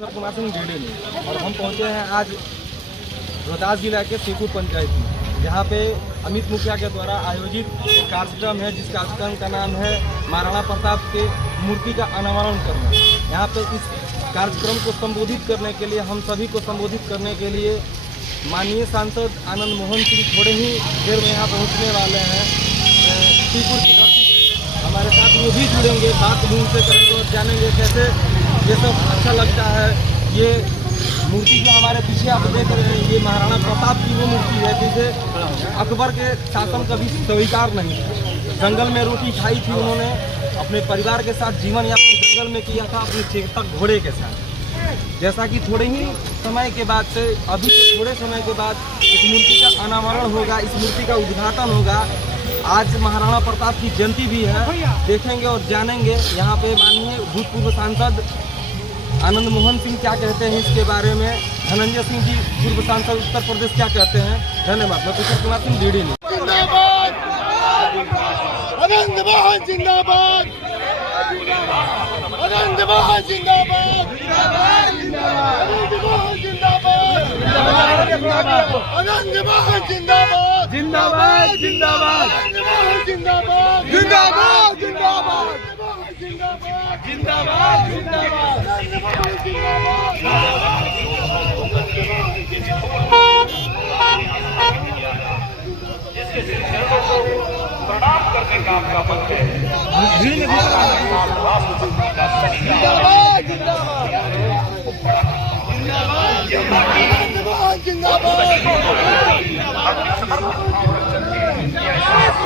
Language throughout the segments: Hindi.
कुमार सिंह ढेड़े में और हम पहुंचे हैं आज रोहतास जिला के सीपुर पंचायत में, जहां पे अमित मुखिया के द्वारा आयोजित एक कार्यक्रम है, जिस कार्यक्रम का नाम है महाराणा प्रताप के मूर्ति का अनावरण करना। यहाँ पे इस कार्यक्रम को संबोधित करने के लिए, हम सभी को संबोधित करने के लिए माननीय सांसद आनंद मोहन सिंह थोड़े ही देर में यहाँ पहुँचने वाले हैं। सीपुर की धरती हमारे साथ वो भी जुड़ेंगे, बात भी उनसे करेंगे और जानेंगे कैसे ये सब अच्छा लगता है। ये मूर्ति जो हमारे पीछे आप देख रहे हैं, ये महाराणा प्रताप की वो मूर्ति है जिसे अकबर के शासन कभी स्वीकार नहीं था। जंगल में रोटी खाई थी उन्होंने, अपने परिवार के साथ जीवन यापन जंगल में किया था, अपने चेतक घोड़े के साथ। जैसा कि थोड़े ही समय के बाद से, अभी से थोड़े समय के बाद इस मूर्ति का अनावरण होगा, इस मूर्ति का उद्घाटन होगा। आज महाराणा प्रताप की जयंती भी है, देखेंगे और जानेंगे यहाँ पे माननीय भूतपूर्व सांसद आनंद मोहन सिंह क्या कहते हैं इसके बारे में। धनंजय सिंह जी पूर्व सांसद उत्तर प्रदेश क्या कहते हैं। धन्यवाद। मैं किशोर कुमार सिंह डी न्यूज़। जिंदाबाद आनंद मोहन जिंदाबाद, आनंद मोहन जिंदाबाद, आनंद मोहन जिंदाबाद, आनंद मोहन जिंदाबाद, जिंदाबाद जिंदाबाद, आनंद मोहन जिंदाबाद, जिंदाबाद जिंदाबाद, जिंदाबाद जिंदाबाद, आनंद मोहन प्रणाम करने का आपका मन है।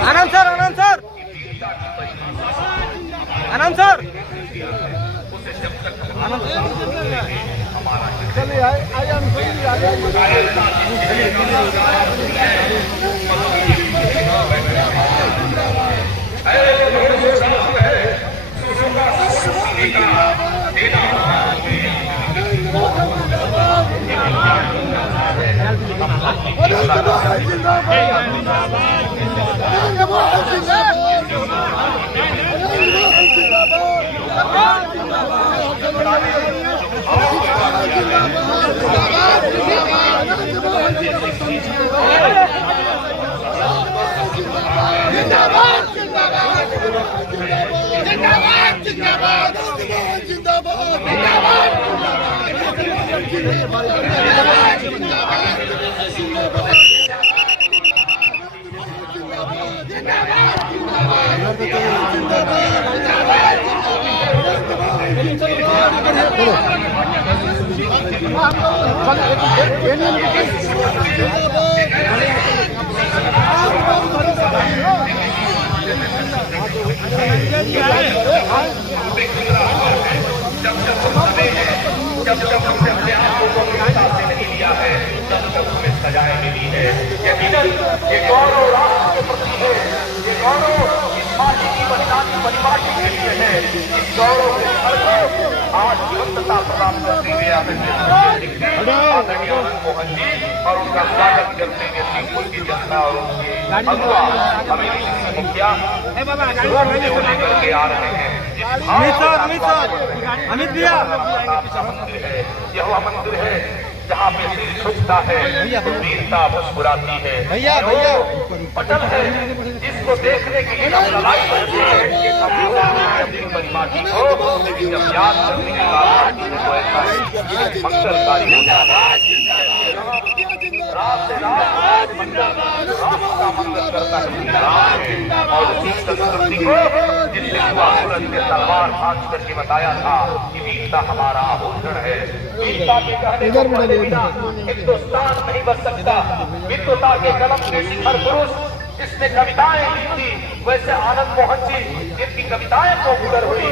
आनंद सर, आनंद सर, आनंद सर, चलिए जब हमने अपने आप को नहीं लिया है, तब हमें सजाएं मिली है। यकीनन ये गौरव राष्ट्र के प्रति है, ये गौरव इस माटी की बलिदान की परिवार के लिए है। इस गौरव के फल को आज स्वतंत्रता प्रदान करते हुए आदरणीय आनंद मोहन जी और उनका स्वागत करते हुए सीपुर की जनता और उनके अगुवा अमित मुखिया लेकर के आ रहे हैं। अमित भैया, यह मंदिर है जहाँ पे दिल झुकता है, वीरता मुस्कुराती है। भैया पटल है जिसको देखने के लिए हम लड़ाई करते हैं। माटी को जब याद करने के बाद मंगलकारी हो जाता है। रात से रात मंगल करता है और उसी संस्कृति को जिसने ने तलवार हाथ करके बताया था कि वीरता हमारा आभूषण है। वीरता के कहने को पढ़े बिना हिंदुस्तान नहीं बच सकता। विद्वता के कलम के शिखर पुरुष जिसने कविताएं लिखी, वैसे आनंद मोहन जी जिनकी कविताएं को गुजर हुई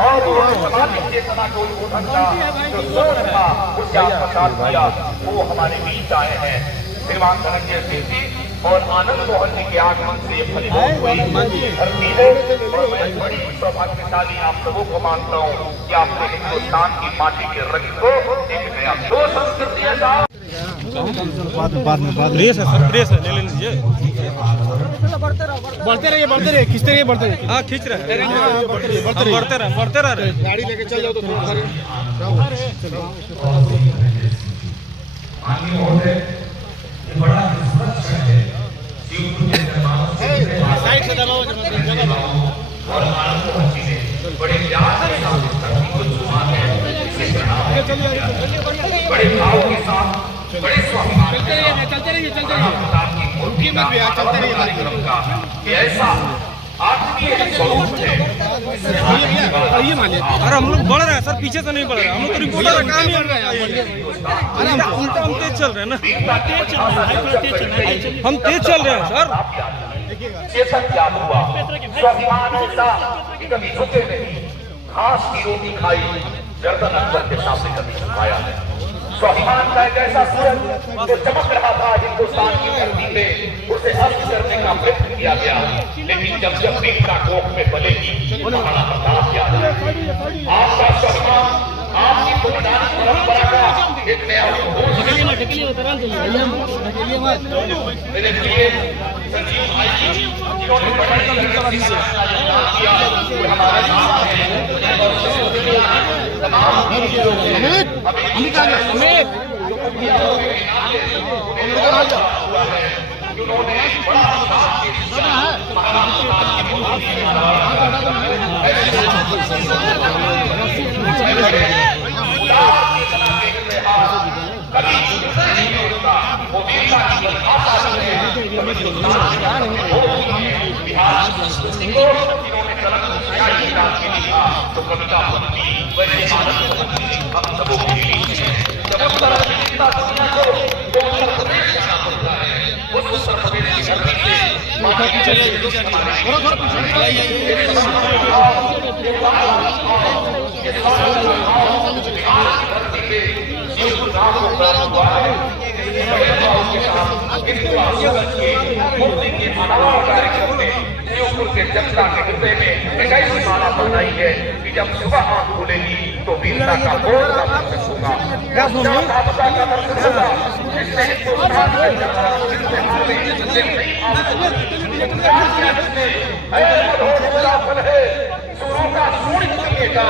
और उन्होंने सामाजिक चेतना को उन्मोचन का जो सोच था उसके आत्मसात किया, वो हमारे बीच आए हैं। श्रीमान धनंजय सिंह जी और आनंद मोहन जी के आगमन से फलीभूत हुई धरती है। और मैं बड़ी सौभाग्यशाली आप सबों को मानता हूँ कि आपने हिंदुस्तान की माटी के रंग को एक नया दो संस्कृतियां बाद ले लीजिए। बढ़ते रहिए खींचते रहिए, बढ़ते रहिए। हाँ, खींच रहे हैं, बढ़ते रहे। गाड़ी लेके चल जाओ तो माननीय महोदय, बड़ा दुष्प्रद क्षण है शिवपुर के दरबारों से और मानव चीजें बड़े प्यार के साथ इस धरती को चुमा है, बड़े भाव के साथ, बड़े स्वाभिमान के साथ प्रताप की मूर्ति का कार्यक्रम का ये ऐसा आत्मीय स्वरूप है। अरे हम लोग बढ़ रहे हैं सर, पीछे से नहीं बढ़ रहे, हम लोग तो रिपोर्टर का काम ही कर रहे हैं। उल्टा हम तेज चल रहे हैं ना, हम तेज चल रहे हैं सर। चेतन क्या हुआ, स्वाभिमान ऐसा कि कभी झुके नहीं, घास की रोटी खाई, गर्दन अकबर के सामने कभी झुकाया है। स्वाभिमान का एक ऐसा सूरज जो चमक रहा था हिंदुस्तान की धरती पे, उसे अस्त करने का प्रयत्न किया गया, लेकिन जब जब वीरता कोख में बलेगी महाराणा प्रताप याद आए। आपका स्वाभिमान, आपकी बलिदानी परंपरा का एक नया मेरे प्रिय संजीव भाई जी, जिन्होंने बड़ी किया, हमारे साथ हैं तमाम तो कविता बनती वैसे हम सबों के लिए जब उस तरह की चिंता दुनिया को उत्तर प्रदेश जाना पड़ता है, उस उत्तर प्रदेश की धरती से माता की चले धरती के शिवपुर धाम को प्रारंभ हुआ है। मूर्ति के अनावरण कार्यक्रम में शिवपुर के जनता के हृदय में एक ऐसी माला बनाई है कि जब सुबह आंख खुलेगी तो वीरता का बोध का दर्शन होगा, का दर्शन होगा। इससे हिंदुस्तान में है सुरों का सूर्य का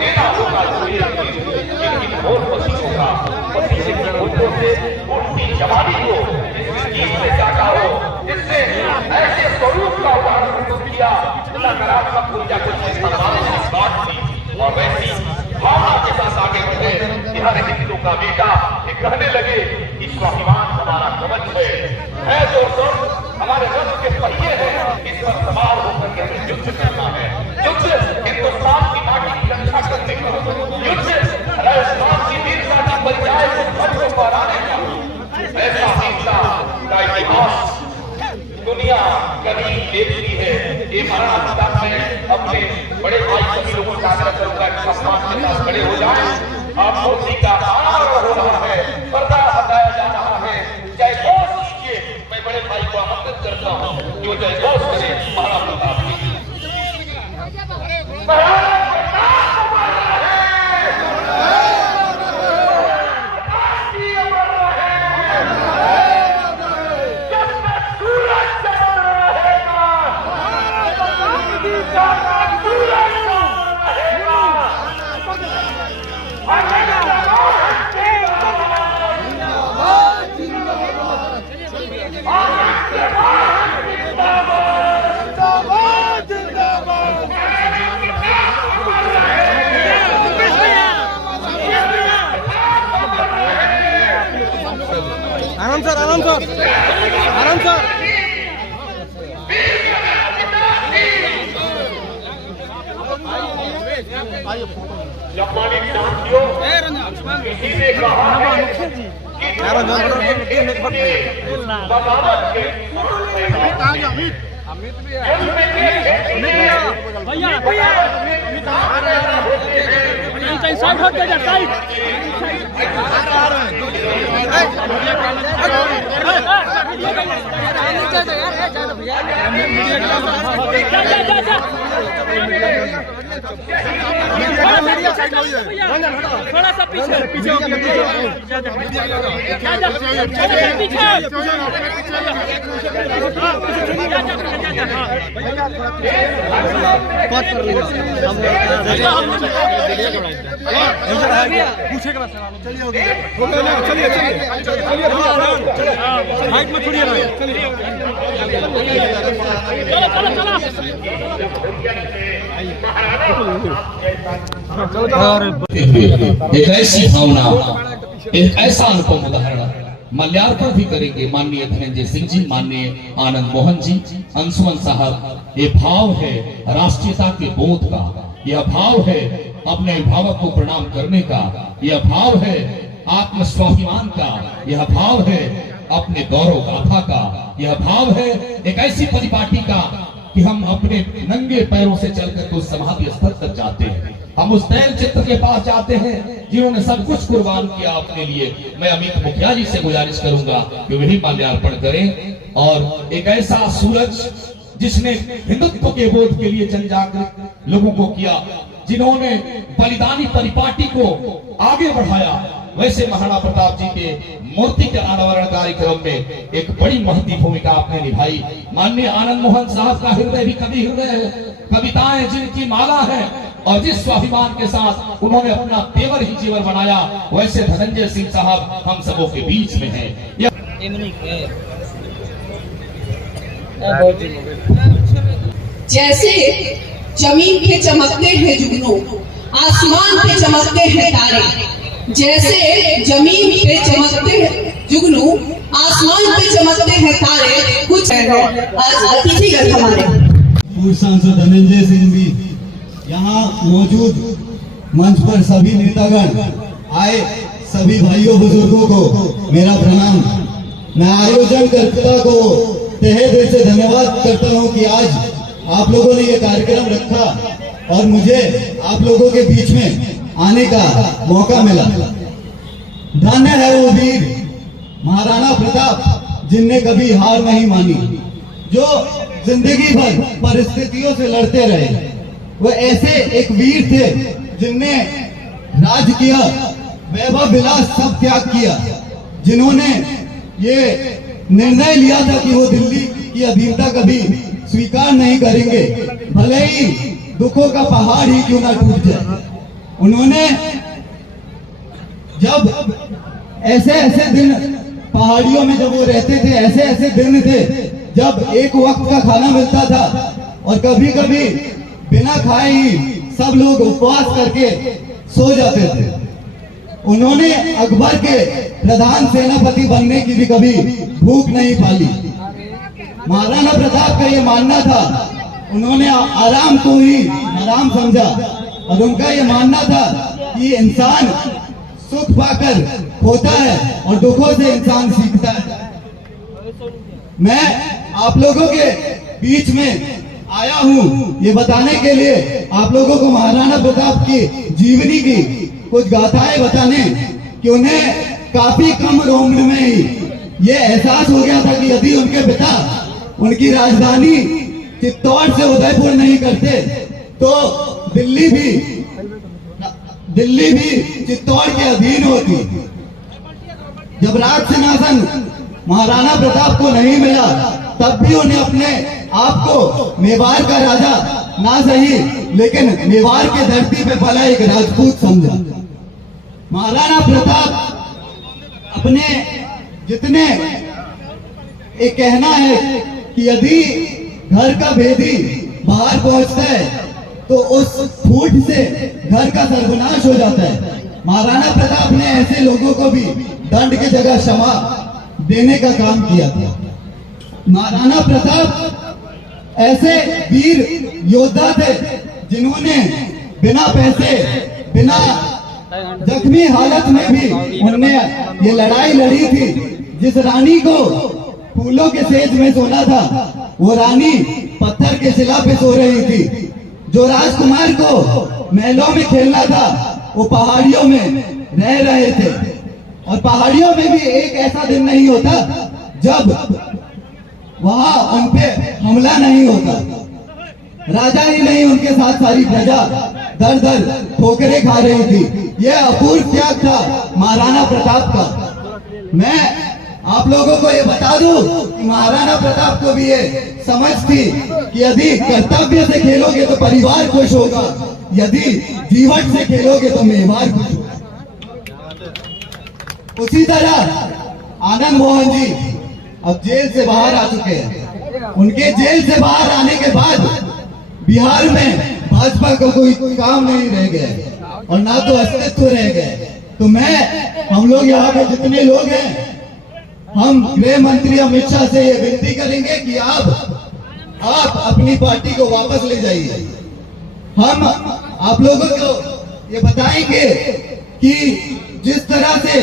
देना होगा, लेकिन बहुत पसी होगा, पसीने की बूंदों से उठती जवानी को जिसमें गीत में जागा हो, जिसने ऐसे स्वरूप का उदाहरण प्रस्तुत किया, नकारात्मक ऊर्जा को सम्मानित की बात थी और वैसी भावना के साथ आगे बढ़े कि हर हिंदू का बेटा ये कहने लगे कि स्वाभिमान हमारा कवच है दोस्तों, हमारे रथ के पहिए हैं, इस पर सवार होकर के हमें युद्ध करना है। युद्ध हिंदुस्तान की माटी की रक्षा करने का, युद्ध राजस्थान की वीरता की बजाय को खर्चों पर आने का। ऐसा वीरता का इतिहास दुनिया कभी देखती है। ये महाराणा प्रताप में अपने बड़े भाई सभी लोगों का आग्रह करूंगा कि सम्मान के साथ खड़े हो जाएं। आप मोदी का आग्रह हो रहा है, पर्दा हटाया जा रहा है, जय घोष कीजिए। मैं बड़े भाई को आमंत्रित करता हूं जो जय घोष करे महाराणा प्रताप की। आराम सर, आराम सर, आराम सर। सम्मानित साथियों, किसी ने कहा है कि बगावत के थोड़ा सा पीछे पीछे पूछे के बाद चलिए हो गया चलिए हाइट में छोड़िए भाई एक ऐसी भावना, एक ऐसा अनुपम उदाहरण मल्यार्पण भी करेंगे माननीय धनंजय सिंह जी, माननीय आनंद मोहन जी, अंशुमन साहब। ये भाव है राष्ट्रीयता के बोध का, यह भाव है अपने अभिभावक को प्रणाम करने का, यह भाव है आत्म स्वाभिमान का, यह भाव है अपने गौरव गाथा का, यह भाव है एक ऐसी परिपाटी का कि हम अपने नंगे पैरों से चलकर उस समाधि स्थल तक जाते हैं, हम उस तैल चित्र के पास जाते हैं जिन्होंने सब कुछ कुर्बान किया अपने लिए। मैं अमित मुखिया जी से गुजारिश करूंगा कि वही माल्यार्पण करें और एक ऐसा सूरज जिसने हिंदुत्व के बोध के लिए जन जागृत लोगों को किया, जिन्होंने बलिदानी परिपाटी को आगे बढ़ाया, वैसे महाराणा प्रताप जी के मूर्ति के अनावरण कार्यक्रम में एक बड़ी महती भूमिका आपने निभाई। माननीय आनंद मोहन साहब का हृदय भी कवि हृदय है, कविताएं जिनकी माला है और जिस स्वाभिमान के साथ उन्होंने अपना तेवर ही जीवन बनाया, वैसे धनंजय सिंह साहब हम सबों के बीच में हैं। जैसे जमीन पे चमकते हैं जुगनू, आसमान पे चमकते हैं तारे, जैसे जमीन पे चमकते हैं जुगनू, आसमान पे चमकते हैं तारे, कुछ आज अतिथिगण हमारे पूर्व सांसद धनंजय सिंह भी यहाँ मौजूद, मंच पर सभी नेतागण आए, सभी भाइयों बुजुर्गों को मेरा प्रणाम। मैं आयोजनकर्ता को तहे दिल से धन्यवाद करता हूँ कि आज आप लोगों ने ये कार्यक्रम रखा और मुझे आप लोगों के बीच में आने का मौका मिला। धन्य है वो वीर महाराणा प्रताप जिनने कभी हार नहीं मानी, जो जिंदगी भर परिस्थितियों से लड़ते रहे। वो ऐसे एक वीर थे जिनने राज किया, वैभव विलास सब त्याग किया, जिन्होंने ये निर्णय लिया था कि वो दिल्ली की अधीनता कभी स्वीकार नहीं करेंगे, भले ही दुखों का पहाड़ ही क्यों ना टूट जाए। उन्होंने जब ऐसे ऐसे दिन पहाड़ियों में जब वो रहते थे, ऐसे ऐसे दिन थे जब एक वक्त का खाना मिलता था और कभी कभी बिना खाए ही सब लोग उपवास करके सो जाते थे। उन्होंने अकबर के प्रधान सेनापति बनने की भी कभी भूख नहीं पाली। महाराणा प्रताप का ये मानना था, उन्होंने आराम को ही आराम समझा और उनका ये मानना था कि इंसान सुख पाकर होता है और दुखों से इंसान सीखता है। मैं आप लोगों के बीच में आया हूँ ये बताने के लिए, आप लोगों को महाराणा प्रताप की जीवनी की कुछ गाथाएं बताने कि उन्हें काफी कम उम्र में ही ये एहसास हो गया था कि यदि उनके पिता उनकी राजधानी चित्तौड़ से उदयपुर नहीं करते तो दिल्ली भी चित्तौड़ के अधीन होती। जब राज सिंहासन महाराणा प्रताप को नहीं मिला तब भी उन्हें अपने आप को मेवाड़ का राजा ना सही लेकिन मेवाड़ के धरती पे पला एक राजपूत समझा। महाराणा प्रताप अपने जितने एक कहना है कि यदि घर का भेदी बाहर पहुंचता है तो उस फूट से घर का सर्वनाश हो जाता है। महाराणा प्रताप ने ऐसे लोगों को भी दंड की जगह क्षमा देने का काम किया था। महाराणा प्रताप ऐसे वीर योद्धा थे जिन्होंने बिना पैसे बिना जख्मी हालत में भी उन्होंने ये लड़ाई लड़ी थी। जिस रानी को फूलों के सेज में सोना था वो रानी पत्थर के शिला पे सो रही थी। जो राजकुमार को महलों में खेलना था वो पहाड़ियों में रह रहे थे। और पहाड़ियों में भी एक ऐसा दिन नहीं होता जब वहां उनपे हमला नहीं होता। राजा ही नहीं उनके साथ सारी प्रजा दर दर ठोकरें खा रही थी। यह अपूर्व त्याग था महाराणा प्रताप का। मैं आप लोगों को ये बता दूं कि महाराणा प्रताप को भी ये समझ थी कि यदि कर्तव्य से खेलोगे तो परिवार खुश होगा, यदि जीवन से खेलोगे तो मेवाड़ को छू। उसी तरह आनंद मोहन जी अब जेल से बाहर आ चुके हैं। उनके जेल से बाहर आने के बाद बिहार में भाजपा का कोई काम नहीं रह गया और ना तो अस्तित्व रह गए। तो हम लोग यहाँ पे जितने लोग हैं, हम गृह मंत्री अमित शाह से ये विनती करेंगे कि आप अपनी पार्टी को वापस ले जाइए। हम आप लोगों को ये बताएंगे कि जिस तरह से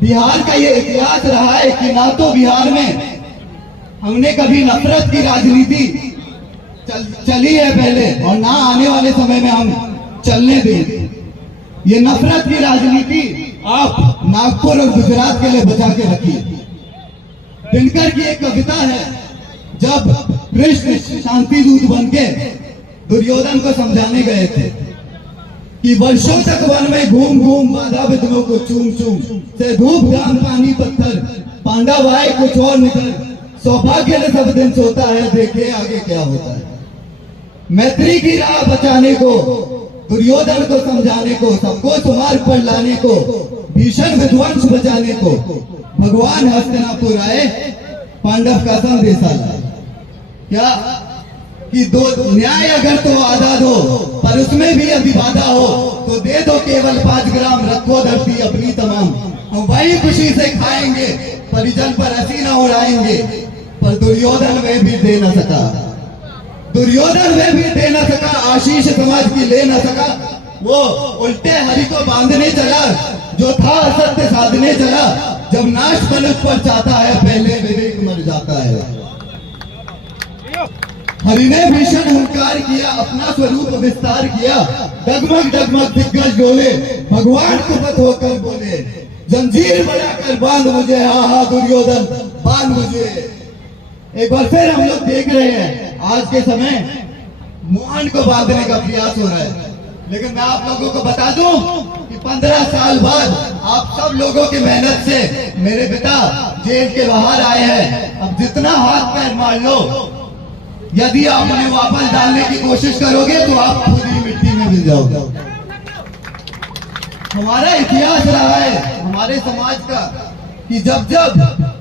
बिहार का ये इतिहास रहा है कि ना तो बिहार में हमने कभी नफरत की राजनीति चली है पहले और ना आने वाले समय में हम चलने दें। ये नफरत की राजनीति आप नागपुर और गुजरात के लिए बचा के रखिए। दिनकर की एक कविता है, जब कृष्ण शांति दूत बनके दुर्योधन को समझाने गए थे कि वर्षों तक वन में घूम घूम बाधा विघ्नों को चूम चूम से धूप घाम पानी पत्थर पांडव आए कुछ और निकल सौभाग्य ने सब दिन सोता है देखे आगे क्या होता है। मैत्री की राह बचाने को, दुर्योधन को समझाने को, सबको सुमार्ग पर लाने को, भीषण विध्वंस बचाने को भगवान हस्तिनापुर आए, पांडव का संदेशा लाए। क्या कि दो न्याय अगर तो आधा दो पर उसमें भी यदि बाधा हो तो दे दो केवल 5 ग्राम, रखो धरती अपनी तमाम। हम वही खुशी से खाएंगे, परिजन पर हंसी न उड़ाएंगे। पर दुर्योधन में भी दे न सका, दुर्योधन में भी दे न सका, आशीष समाज की ले न सका। वो उल्टे हरि को बांधने चला, जो था असत्य साधने चला। जब नाश मनुष्य पर चाहता है पहले विवेक मर जाता है। हरि ने भीषण हुंकार किया, अपना स्वरूप विस्तार किया। डगमग डगमग दिग्गज डोले, भगवान को पथ होकर बोले, जंजीर बनाकर बांध मुझे, हा हा दुर्योधन बांध मुझे। एक बार फिर हम लोग देख रहे हैं आज के समय मोहन को बांधने का प्रयास हो रहा है। लेकिन मैं आप लोगों को बता दूं कि 15 साल बाद आप सब लोगों की मेहनत से मेरे पिता जेल के बाहर आए हैं। अब जितना हाथ पैर मार लो, यदि आप उन्हें वापस डालने की कोशिश करोगे तो आप खुद ही मिट्टी में मिल जाओगे। हमारा इतिहास रहा है हमारे समाज का कि जब जब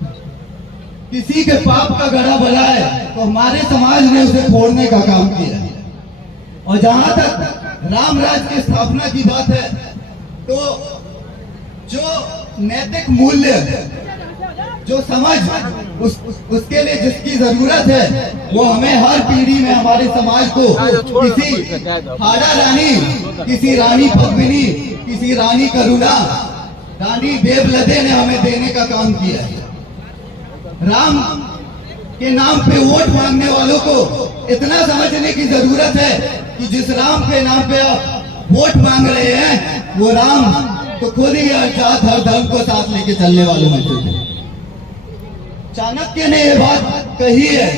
किसी के पाप का गड़ा भरा है तो हमारे समाज ने उसे फोड़ने का काम किया। और जहां तक राम राज्य की स्थापना की बात है, तो जो नैतिक मूल्य, जो समझ उसके लिए जिसकी जरूरत है, वो हमें हर पीढ़ी में हमारे समाज को किसी हाड़ा रानी, किसी रानी पद्मिनी, किसी रानी करुणा, रानी देवलते ने हमें देने का काम किया है। राम के नाम पे वोट मांगने वालों को इतना समझने की जरूरत है कि जिस राम के नाम पे आप वोट मांग रहे हैं, वो राम तो खुद ही हर धर्म को साथ लेके चलने वालों में से थे। चाणक्य ने ये बात कही है